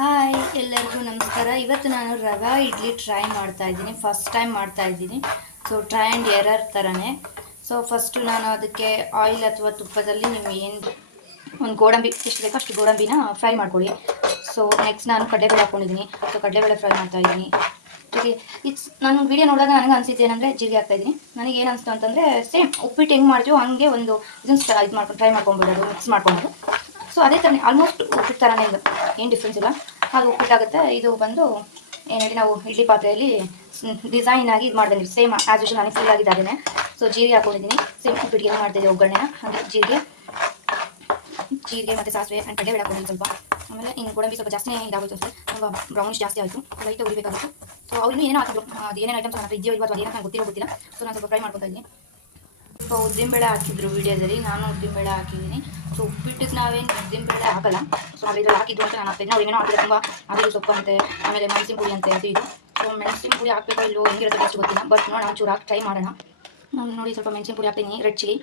Hi ಎಲ್ಲರಿಗೂ ನಮಸ್ಕಾರ. ಇವತ್ತು ನಾನು ರವಾ ಇಡ್ಲಿ ಟ್ರೈ ಮಾಡ್ತಾ ಇದ್ದೀನಿ. ಫಸ್ಟ್ ಟೈಮ್ ಮಾಡ್ತಾ ಇದ್ದೀನಿ. ಸೊ ಟ್ರೈ ಆ್ಯಂಡ್ ಎರರ್ ಥರನೇ. ಸೊ ಫಸ್ಟು ನಾನು ಅದಕ್ಕೆ ಆಯಿಲ್ ಅಥವಾ ತುಪ್ಪದಲ್ಲಿ ನೀವು ಏನು ಒಂದು ಗೋಡಂಬಿ ಎಷ್ಟು ಬೇಕೋ ಅಷ್ಟು ಗೋಡಂಬಿನ ಫ್ರೈ ಮಾಡ್ಕೊಳ್ಳಿ. ಸೊ ನೆಕ್ಸ್ಟ್ ನಾನು ಕಡಲೆಬೇಳೆ ಹಾಕ್ಕೊಂಡಿದ್ದೀನಿ. ಸೊ ಕಡಲೆಬೇಳೆ ಫ್ರೈ ಮಾಡ್ತಾ ಇದ್ದೀನಿ. ಜೀರಿಗೆ ನಾನು ವೀಡಿಯೋ ನೋಡಿದಾಗ ನನಗೆ ಅನಿಸಿದ್ದು ಏನಂದರೆ ಜೀರಿಗೆ ಹಾಕ್ತಾಯಿದ್ದೀನಿ. ನನಗೆ ಏನು ಅನಿಸ್ತು ಅಂತಂದರೆ ಸೇಮ್ ಉಪ್ಪಿಟ್ಟು ಹೆಂಗೆ ಮಾಡ್ತೀವೋ ಹಂಗೆ ಒಂದು ಇದನ್ನು ಇದು ಮಾಡ್ಕೊಂಡು ಟ್ರೈ ಮಾಡ್ಕೊಂಡ್ಬಿಡೋದು, ಮಿಕ್ಸ್ ಮಾಡ್ಕೊಳೋದು. ಸೊ ಅದೇ ಥರನೇ ಆಲ್ಮೋಸ್ಟ್ ಉಪ್ಪಿಟ್ಟು ಥರನೇ ಇದು, ಏನು ಡಿಫ್ರೆನ್ಸ್ ಇಲ್ಲ. ಅದು ಉಪ್ಪಿಟ್ಟಾಗುತ್ತೆ. ಇದು ಬಂದು ಏನು ಹೇಳಿ ನಾವು ಇಡ್ಲಿ ಪಾತ್ರೆಯಲ್ಲಿ ಡಿಸೈನ್ ಆಗಿ ಇದು ಮಾಡ್ದಂಗೆ ಸೇಮ್ ಆ್ಯಸ್ ಯೂಶುವಲ್ ನನಗೆ ಫುಲ್ ಆಗಿದ್ದಾಗೇ. ಸೊ ಜೀರಿಗೆ ಹಾಕ್ಕೊಂಡಿದ್ದೀನಿ. ಸೇಮ್ ಉಪ್ಪಿಟ್ಟಿಗೆ ಮಾಡ್ತಾಯಿದ್ದೆ ಒಗ್ಗರಣೆನ ಹಾಗೆ ಜೀರಿಗೆ ಮತ್ತು ಸಾಸಿವೆ ಆ್ಯಂಡ್ ಕಡಲೆಬೇಳೆ ಹಾಕ್ಕೊಂಡಿದ್ದೀನಿ ಸ್ವಲ್ಪ. ಆಮೇಲೆ ಇನ್ನು ಗೋಡಂಬಿ ಸ್ವಲ್ಪ ಜಾಸ್ತಿ ಇದಾಗುತ್ತೆ, ಸ್ವಲ್ಪ ಬ್ರೌನಿಶ್ ಜಾಸ್ತಿ ಆಯಿತು, ಲೈಟ್ ಉರಿಬೇಕಾಗುತ್ತೆ. ಸೊ ಅವ್ರಿಗೆ ಏನೋ ಹಾಕಿದ್ರು, ಅದು ಏನೇನು ಐಟಮ್ಸ್ ನನ್ನ ಇದೆಯೋ ಇಲ್ವಾ ಅದು ಏನೋ ನನಗೆ ಗೊತ್ತಿಲ್ಲ. ಸೊ ನಾನು ಸ್ವಲ್ಪ ಫ್ರೈ ಮಾಡ್ಕೊತಾ ಇದ್ದೀನಿ. ಸೊ ಉದ್ದಿನಬೇಳೆ ಹಾಕಿದ್ರು ವೀಡಿಯೋದಲ್ಲಿ, ನಾನು ಉದ್ದಿನಬೇಳೆ ಹಾಕಿದ್ದೀನಿ. ಸೊ ಉಪ್ಪಿಟ್ಟಿಗೆ ನಾವೇನು ಉದ್ದಿನಬೇಳೆ ಹಾಕಲ್ಲ. ಸೊ ನಾವು ಇದ್ರಲ್ಲಿ ಹಾಕಿದ್ದು ಅಂತ ನಾನು ಹಾಕ್ತೀನಿ. ನಾವು ಏನೇನೋ ಹಾಕಿದ್ರೆ ತುಂಬ ಅರಿವು ಸೊಪ್ಪು ಅಂತೆ, ಆಮೇಲೆ ಮೆಣಸಿನ ಪುಡಿ ಅಂತೆ, ಅದು ಇದು. ಸೊ ಮೆಣಸಿನ ಪುಡಿ ಹಾಕಬೇಕೋ ಇಲ್ಲೋ ಹೆಂಗಿರುತ್ತೆ ಅಷ್ಟು ಗೊತ್ತಿಲ್ಲ. ಬಟ್ ನೋಡಿ ನಾನು ಚೂರು ಹಾಕಿ ಟ್ರೈ ಮಾಡೋಣ. ನಾನು ನೋಡಿ ಸ್ವಲ್ಪ ಮೆಣಸಿನ ಪುಡಿ ಹಾಕ್ತೀನಿ, ರೆಡ್ ಚಿಲ್ಲಿ.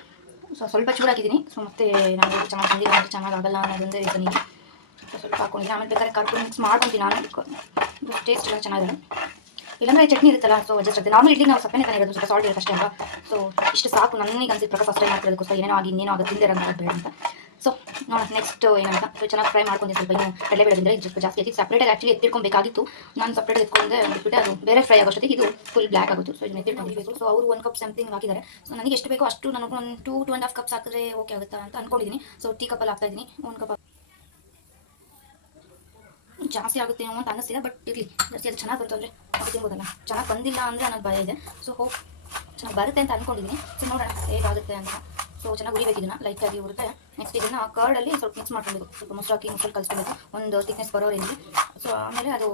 ಸೊ ಸ್ವಲ್ಪ ಚೂರು ಹಾಕಿದ್ದೀನಿ. ಸೊ ಮತ್ತೆ ನಾನು ಚೆನ್ನಾಗಿ ತಂದಿದ್ದೀನಿ, ಚೆನ್ನಾಗಾಗಲ್ಲ ಅನ್ನೋದೊಂದೇ ರೀಸನಿಗೆ ಸ್ವಲ್ಪ ಹಾಕ್ಕೊಂಡಿದ್ದೀನಿ. ಆಮೇಲೆ ಬೇಕಾದ್ರೆ ಕರ್ಕೊಂಡು ಮಿಕ್ಸ್ ಮಾಡ್ಕೊತೀನಿ ನಾನು. ಟೇಸ್ಟ್ ಎಲ್ಲ ಚೆನ್ನಾಗಿದೆ. ಇಲ್ಲಾಂದರೆ ಚಟ್ನಿ ಇರುತ್ತಲ್ಲ, ಸೊ ಅಡ್ಜಸ್ಟ್ ಆಗುತ್ತೆ. ನಾರ್ಮಲ್ ಇಡ್ಲಿ ನಾವು ಸಪ್ಪನೆ ತಾನೇ ಇರೋದು, ಸ್ವಲ್ಪ ಸಾಲ್ಟ್ ಇರುತ್ತೆ ಅಷ್ಟೇ ಅಲ್ವಾ. ಸೊ ಇಷ್ಟು ಸಾಕು ನನಗೆ ಅನ್ಸಿದ ಪ್ರಕಾರ ಫಸ್ಟ್ ಟೈಮ್ ಮಾಡ್ತಿರೋದಕ್ಕೋಸ್ಕರ ಏನೇನೋ ಆಗಿ ಇನ್ನೇನೋ ಆಗುತ್ತೆ ತಿಂದಿರಂತ ಬೇಡ ಅಂತ. ಸೊ ನೋಡಿ ನೆಕ್ಸ್ಟ್ ಏನಂತ ಚೆನ್ನಾಗಿ ಫ್ರೈ ಮಾಡ್ಕೊಂಡು ಸ್ವಲ್ಪ ಇನ್ನು ಕಡಲೆಬೇಳೆ ಬಂದರೆ ಸ್ವಲ್ಪ ಜಾಸ್ತಿ ಆಗಿ ಸಪ್ರೇಟಾಗಿ ಆ್ಯಕ್ಚುಲಿ ಎತ್ತಿಟ್ಕೊಬೇಕಾಗಿತ್ತು. ನಾನು ಸಪ್ರೇಟಾಗಿ ಎತ್ಕೊಂಡೆ ಬಿಟ್ಬಿಟ್ಟು ಅದು ಬೇರೆ ಫ್ರೈ ಆಗೋಷ್ಟೊತ್ತಿಗೆ ಇದು ಫುಲ್ ಬ್ಲ್ಯಾಕ್ ಆಗುತ್ತೆ. ಸೊ ಇದನ್ನ ಎತ್ತಿಟ್ಕೊಂಡಿರಬೇಕು. ಸೊ ಅವರು 1 ಕಪ್ ಸಮಥಿಂಗ್ ಹಾಕಿದ್ದಾರೆ. ಸೊ ನನಗೆ ಎಷ್ಟು ಬೇಕೋ ಅಷ್ಟು ನಾನು ಒಂದು 2.5 ಕಪ್ಸ್ ಹಾಕಿದ್ರೆ ಓಕೆ ಆಗುತ್ತಾ ಅಂತ ಅಂದ್ಕೊಂಡಿದ್ದೀನಿ. ಸೊ ಟೀ ಕಪ್ಪಲ್ಲಿ ಹಾಕ್ತಾಯಿದ್ದೀನಿ. 1 ಕಪ್ ಜಾಸ್ತಿ ಆಗುತ್ತೇನೋ ಅಂತ ಅನ್ನಿಸ್ತಿದೆ. ಬಟ್ ಇರಲಿ, ಜಾಸ್ತಿ ಅದು ಚೆನ್ನಾಗಿ ಬರ್ತವ್ರೆ ಅದು ತಿನ್ಬೋದಲ್ಲ. ಚೆನ್ನಾಗಿ ಬಂದಿಲ್ಲ ಅಂದರೆ ಅನ್ನೋದು ಭಯ ಇದೆ. ಸೊ ಹೋಪ್ ಚೆನ್ನಾಗಿ ಬರುತ್ತೆ ಅಂತ ಅಂದ್ಕೊಂಡಿದ್ದೀನಿ. ಸೊ ನೋಡೋಣ ಹೇಗಾಗುತ್ತೆ ಅಂತ. ಸೊ ಚೆನ್ನಾಗಿ ಉರಿಬೇಕು, ಇದನ್ನು ಲೈಟಾಗಿ ಉರುತ್ತೆ. ನೆಕ್ಸ್ಟ್ ಇದನ್ನು ಕರ್ಡಲ್ಲಿ ಸ್ವಲ್ಪ ಮಿಕ್ಸ್ ಮಾಡ್ಕೊಬೇಕು. ಸ್ವಲ್ಪ ಮೊಸರು ಹಾಕಿ ಮೊಸರು ಕಲಿಸ್ಕೊಬೇಕು ಒಂದು ಥಿಕ್ನೆಸ್ ಬರೋರಿಗೆ. ಸೊ ಆಮೇಲೆ ಅದು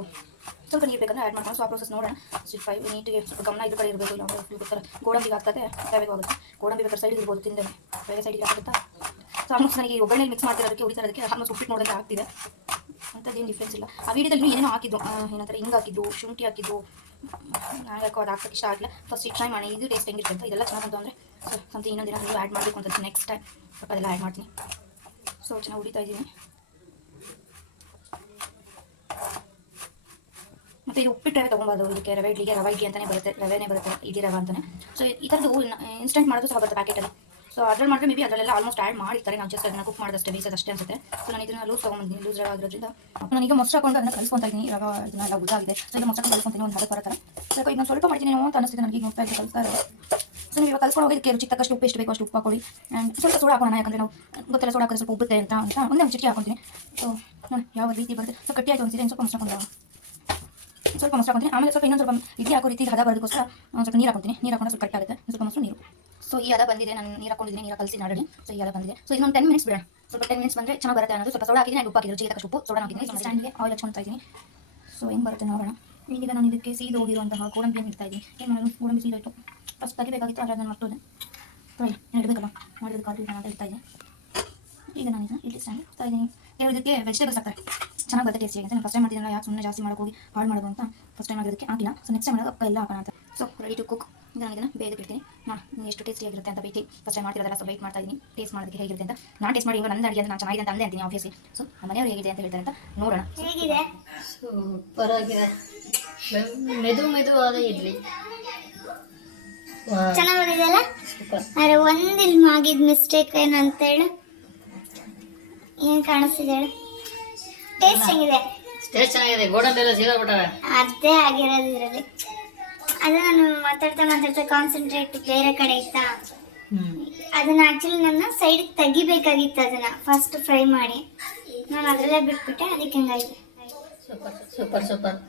ಸ್ವಲ್ಪ ನೀರು ಬೇಕಂದ್ರೆ ಆ್ಯಡ್ ಮಾಡ್ಕೊಂಡು. ಸೊ ಆ ಪ್ರೋಸೆಸ್ ನೋಡೋಣ. ಸೊ ಫ್ರೈ ನೀಟಿಗೆ ಸ್ವಲ್ಪ ಗಮನ ಇದ್ರ ಕಡೆ ಇರಬೇಕು. ಇಲ್ಲ ಬೇಕಾದ್ರೆ ಗೋಡಂಬಿಗೆ ಆಗ್ತದೆ ಬೇಕವಾಗುತ್ತೆ. ಗೋಡಂಬಿ ಬೇಕಾದ್ರೆ ಸೈಡ್ ಇರ್ಬೋದು, ತಿಂದೆ ಬೇರೆ ಸೈಡಿಗೆ ಆಗುತ್ತಾ. ಸೊ ಆಲ್ಮೋಸ್ಟ್ ನನಗೆ ಒಗ್ಗರಣೆ ಮಿಕ್ಸ್ ಮಾಡ್ತಿರೋದಕ್ಕೆ ಉಳಿತಿರೋದಕ್ಕೆ ಆಲ್ಮೋಸ್ಟ್ ಉಪ್ಪಿಟ್ಟು ನೋಡೋದಕ್ಕೆ ಆಗ್ತಿದೆ. ಅಂಥದ್ದೇನು ಡಿಫ್ರೆನ್ಸ್ ಇಲ್ಲ. ಆ ವಿಡಿಯೋದಲ್ಲಿ ಏನೇನೋ ಹಾಕಿದ್ದು, ಏನಂತಾರೆ ಹಿಂಗೆ ಹಾಕಿದ್ದು, ಶುಂಠಿ ಹಾಕಿದ್ದು. ನಾನು ಯಾಕೋ ಅದು ಹಾಕೋಕ್ಕೆ ಇಷ್ಟ ಆಗಲಿಲ್ಲ. ಫಸ್ಟ್ ಟ್ರೈ ಮಾಡಿ ಇದು ಟೇಸ್ಟ್ ಹೆಂಗಿರುತ್ತೆ ಅಂತ. ಇದೆಲ್ಲ ಚೆನ್ನಾಗಿ ಬಂತು ಅಂದರೆ ಸೊ ಸಮಥಿಂಗ್ ಇನ್ನೊಂದಿನ ನೀವು ಆ್ಯಡ್ ಮಾಡಬೇಕು ಅಂತ ನೆಕ್ಸ್ಟ್ ಟೈಮ್ ಸ್ವಲ್ಪ ಅದೆಲ್ಲ ಆ್ಯಡ್ ಮಾಡ್ತೀನಿ. ಸೊ ಚೆನ್ನಾಗಿ ಉರಿತಾ ಇದ್ದೀನಿ. ಮತ್ತು ಇದು ಉಪ್ಪಿಟ್ಟು ರವೆ ತೊಗೊಬೋದು. ಇದಕ್ಕೆ ರವೆ ಇಡ್ಲಿಗೆ ರವೆ ಇಡ್ಲಿ ಅಂತಲೇ ಬರುತ್ತೆ, ರವೆನೇ ಬರುತ್ತೆ, ಇಡ್ಲಿ ರವೆ ಅಂತಲೇ. ಸೊ ಈ ಥರದ್ದು ಇನ್ಸ್ಟೆಂಟ್ ಮಾಡೋದು ಸಹ ಬರುತ್ತೆ ಪ್ಯಾಕೆಟಲ್ಲಿ. ಸೊ ಅದ್ರಲ್ಲಿ ಮಾಡಿದ್ರೆ ಮೇ ಬಿ ಅದರಲ್ಲೆಲ್ಲ ಆಲ್ಮೋಸ್ಟ್ ಆ್ಯಡ್ ಮಾಡಿರ್ತಾರೆ. ನಾವು ಜಸ್ಟ್ ಅದನ್ನು ಕುಕ್ ಮಾಡೋದಷ್ಟೇ, ಬೇಯಿಸೋದಷ್ಟೇ ಅನ್ಸುತ್ತೆ. ಸೊ ನಾನು ಇದನ್ನು ಲೂಸ್ ತೊಗೊಂಡಿದ್ದೀನಿ. ಲೂಸ್ ರವೆ ಆಗಿರೋದ್ರಿಂದ ನಾನೀಗ ಮೊಸರು ಹಾಕೊಂಡು ಅದನ್ನು ಕಲಿಸ್ಕೊತಾ ಇದ್ದೀನಿ. ರವೆ ಇದನ್ನೆಲ್ಲ ಉದ್ದಾಗಿದೆ. ಸೊ ಈಗ ಮೊಸರು ಕಲಿಸ್ಕೊತೀನಿ ಒಂದು ಹದ ಬರೋ ಥರ. ಸೊ ಈಗ ನಾನು ಸ್ವಲ್ಪ ಮಾಡ್ತೀನಿ ಅಂತ ಅನಿಸ್ತಿದೆ ನನಗೆ. ಈಗ ನೋಡ್ತಾ ಇದ್ದು ಕಲಿಸ್ತಾ ಇರೋದು. ಸೊ ನೀವು ಇವಾಗ ಕಲ್ಸ್ಕೊಂಡು ಹೋಗಿ ಇದಕ್ಕೆ ರುಚಿಗೆ ತಕ್ಕಷ್ಟು ಉಪ್ಪು ಎಷ್ಟು ಬೇಕೋ ಅಷ್ಟು ಉಪ್ಪು ಹಾಕೊಳ್ಳಿ. ಆ್ಯಂಡ್ ಸ್ವಲ್ಪ ಸೋಡಾ ಹಾಕೋಣ, ಯಾಕಂದರೆ ನಾವು ಗೊತ್ತೆಲ್ಲ ಸೋಡಾ ಹಾಕಿದ್ರೆ ಸ್ವಲ್ಪ ಉಬ್ಬುತ್ತೆ ಅಂತ ಒಂದೇ ಒಂದು ಚಿಟಿಕೆ ಹಾಕೊತೀನಿ. ಸೊ ನೋಡಿ ಯಾವ ರೀತಿ ಬರುತ್ತೆ. ಸೊ ಗಟ್ಟಿ ಆಯಿತು ಅನಿಸಿದೆ. ಸ್ವಲ್ಪ ಮೊಸರು ಹಾಕೊಂಡು ಸ್ವಲ್ಪ ಮೊಸರು ಹಾಕೊತೀನಿ. ಆಮೇಲೆ ಸ್ವಲ್ಪ ಇನ್ನೊಂದು ಸ್ವಲ್ಪ ಇಡ್ಲಿ ಹಾಕೋ ರೀತಿ ಹದ ಬರೋದಕ್ಕೋಸ್ಕರ ಸ್ವಲ್ಪ ನೀರು ಹಾಕೊತೀನಿ. ನೀರು ಹಾಕೊಂಡ್ರೆ ಸ್ವಲ್ಪ ಕರೆಕ್ಟ್ ಆಗುತ್ತೆ. ಸ್ವಲ್ಪ ಮೊಸರು ನೀರು. ಸೊ ಈ ಹದ ಬಂದಿದೆ. ನಾನು ನೀರು ಹಾಕೊಂಡಿದ್ದೀನಿ, ನೀರು ಕಲಿಸಿ ಆಲ್ರೆಡಿ. ಸೊ ಈ ಹದ ಬಂದಿದೆ. ಸೊ ಇನ್ನೊಂದು 10 ಮಿನಿಟ್ಸ್ ಬಿಡೋಣ. ಸ್ವಲ್ಪ 10 ಮಿನಿಟ್ಸ್ ಬಂದರೆ ಚೆನ್ನಾಗಿ ಬರುತ್ತೆ ಅನ್ನೋದು. ಸ್ವಲ್ಪ ಸೋಡಾ ಹಾಕಿದ್ದೀನಿ, ಉಪ್ಪು ಹಾಕಿದ್ರು, ರುಚಿಗೆ ತಕ್ಕಷ್ಟು ಉಪ್ಪು, ಸೋಡಾ ಹಾಕಿದ್ದೀನಿ. ಸೊ ಸ್ಟ್ಯಾಂಡ್ಗೆ ಆಯಿಲ್ ಹಚ್ಕೊಳ್ತಾ ಇದ್ದೀನಿ. ಸೊ ಹೆಂಗೆ ಬರುತ್ತೆ ನೋಡೋಣ. ಈಗ ನಾನು ಇದಕ್ಕೆ ಸೀದು ಹೋಗಿರುವಂತಹ ಗೋಡಂಬಿಯನ್ನು ಇಡ್ತಾ ಇದ್ದೀನಿ. ಏನು ಮಾಡೋದು, ಗೋಡಂಬಿ ಸೀದಾಯಿತು. ಫಸ್ಟ್ ತೆಗಿಬೇಕಾಗಿತ್ತು, ಆದರೆ ಅದನ್ನು ಮರ್ತೋದೆ. ಸೊ ಇಡಬೇಕಲ್ಲ, ಮಾಡಿರೋದು ಕಾಲು ನಾನು ಇಡ್ತಾ ಇದ್ದೀನಿ. ಈಗ ನಾನು ಇದನ್ನು ಇಡ್ಲಿ ಸ್ಟ್ಯಾಂಡ್ ಇಡ್ತಾ ಇದ್ದೀನಿ. ಇದಕ್ಕೆ ವೆಜಿಟೇಬಲ್ಸ್ ಹಾಕ್ತಾರೆ, ಚೆನ್ನಾಗಿ ಬರುತ್ತೆ ಟೇಸ್ಟಿಗೆ ಅಂತ. ನಾನು ಫಸ್ಟ್ ಟೈಮ್ ಮಾಡಿದ್ದೀನಲ್ಲ, ಯಾಕೆ ಸುಮ್ಮನೆ ಜಾಸ್ತಿ ಮಾಡೋಕೆ ಹೋಗಿ ಹಾಳು ಮಾಡೋದು ಅಂತ ಫಸ್ಟ್ ಟೈಮ್ ಆಗಿರೋದಕ್ಕೆ ಆಗಿಲ್ಲ. ಸೊ ನೆಕ್ಸ್ಟ್ ಟೈಮ್ ಮಾಡೋದು ಎಲ್ಲ ಹಾಕೋಣ ಅಂತ. So ready to cook. ನಾನು ಇದನ್ನು ಬೇಗ ಇಡ್ತೀನಿ. ನಾನು ಎಷ್ಟು ಟೇಸ್ಟಿಯಾಗಿರುತ್ತೆ ಅಂತ ವೆಯ್ಟ್ ಫಸ್ಟ್ ಟೈಮ್ ಮಾಡ್ತಿರೋದಲ್ಲ. ಸೊ ವೆಯ್ಟ್ ಮಾಡ್ತಾ ಇದ್ದೀನಿ ಟೇಸ್ಟ್ ಮಾಡೋದಕ್ಕೆ ಹೇಗಿರುತ್ತೆ ಅಂತ. ನಾನು ಟೇಸ್ಟ್ ಮಾಡಿ ಇವಾಗ ನನ್ನ ಅಡುಗೆ ನಾನು ಚೆನ್ನಾಗಿದೆ ಅಂತ ಅಂದೆ ಅಂತೀನಿ ಆಬ್ವಿಯಸ್ಲಿ. ಸೊ ಮನೆಯವರು ಹೇಗಿದೆ ಅಂತ ಹೇಳ್ತಾರೆ ಅಂತ ನೋಡೋಣ. ಹೇಗಿದೆ? ಸೂಪರ್ ಆಗಿದೆ. ಮೆದುವಾದ ಇಡ್ಲಿ ಚೆನ್ನಾಗಿ ಬಂದಿದೆಯಲ್ಲ. ಆದರೆ ಒಂದಿಲ್ ಆಗಿದ ಮಿಸ್ಟೇಕ್ ಏನಂತ ಹೇಳು, ಏನು ಕಾಣಿಸ್ತಿದೆ ಹೇಳು. ಟೇಸ್ಟ್ ಹೆಂಗಿದೆ? ಟೇಸ್ಟ್ ಚೆನ್ನಾಗಿದೆ. ಗೋಡಂಬಿ ಎಲ್ಲ ಸೀದಾಬಿಟ್ಟಾರೆ. ಅದೇ ಆಗಿರೋದು ಇದರಲ್ಲಿ. ಅದು ನಾನು ಮಾತಾಡ್ತಾ ಕಾನ್ಸಂಟ್ರೇಟ್ ಬೇರೆ ಕಡೆ ಇತ್ತಾ. ಅದನ್ನ ಆ್ಯಕ್ಚುಲಿ ನನ್ನ ಸೈಡಿಗೆ ತೆಗಿಬೇಕಾಗಿತ್ತು. ಅದನ್ನು ಫಸ್ಟ್ ಫ್ರೈ ಮಾಡಿ ನಾನು ಅದರಲ್ಲೇ ಬಿಟ್ಬಿಟ್ಟೆ. ಅದಕ್ಕೆ ಹಂಗಾಯ್ತು. Super super super.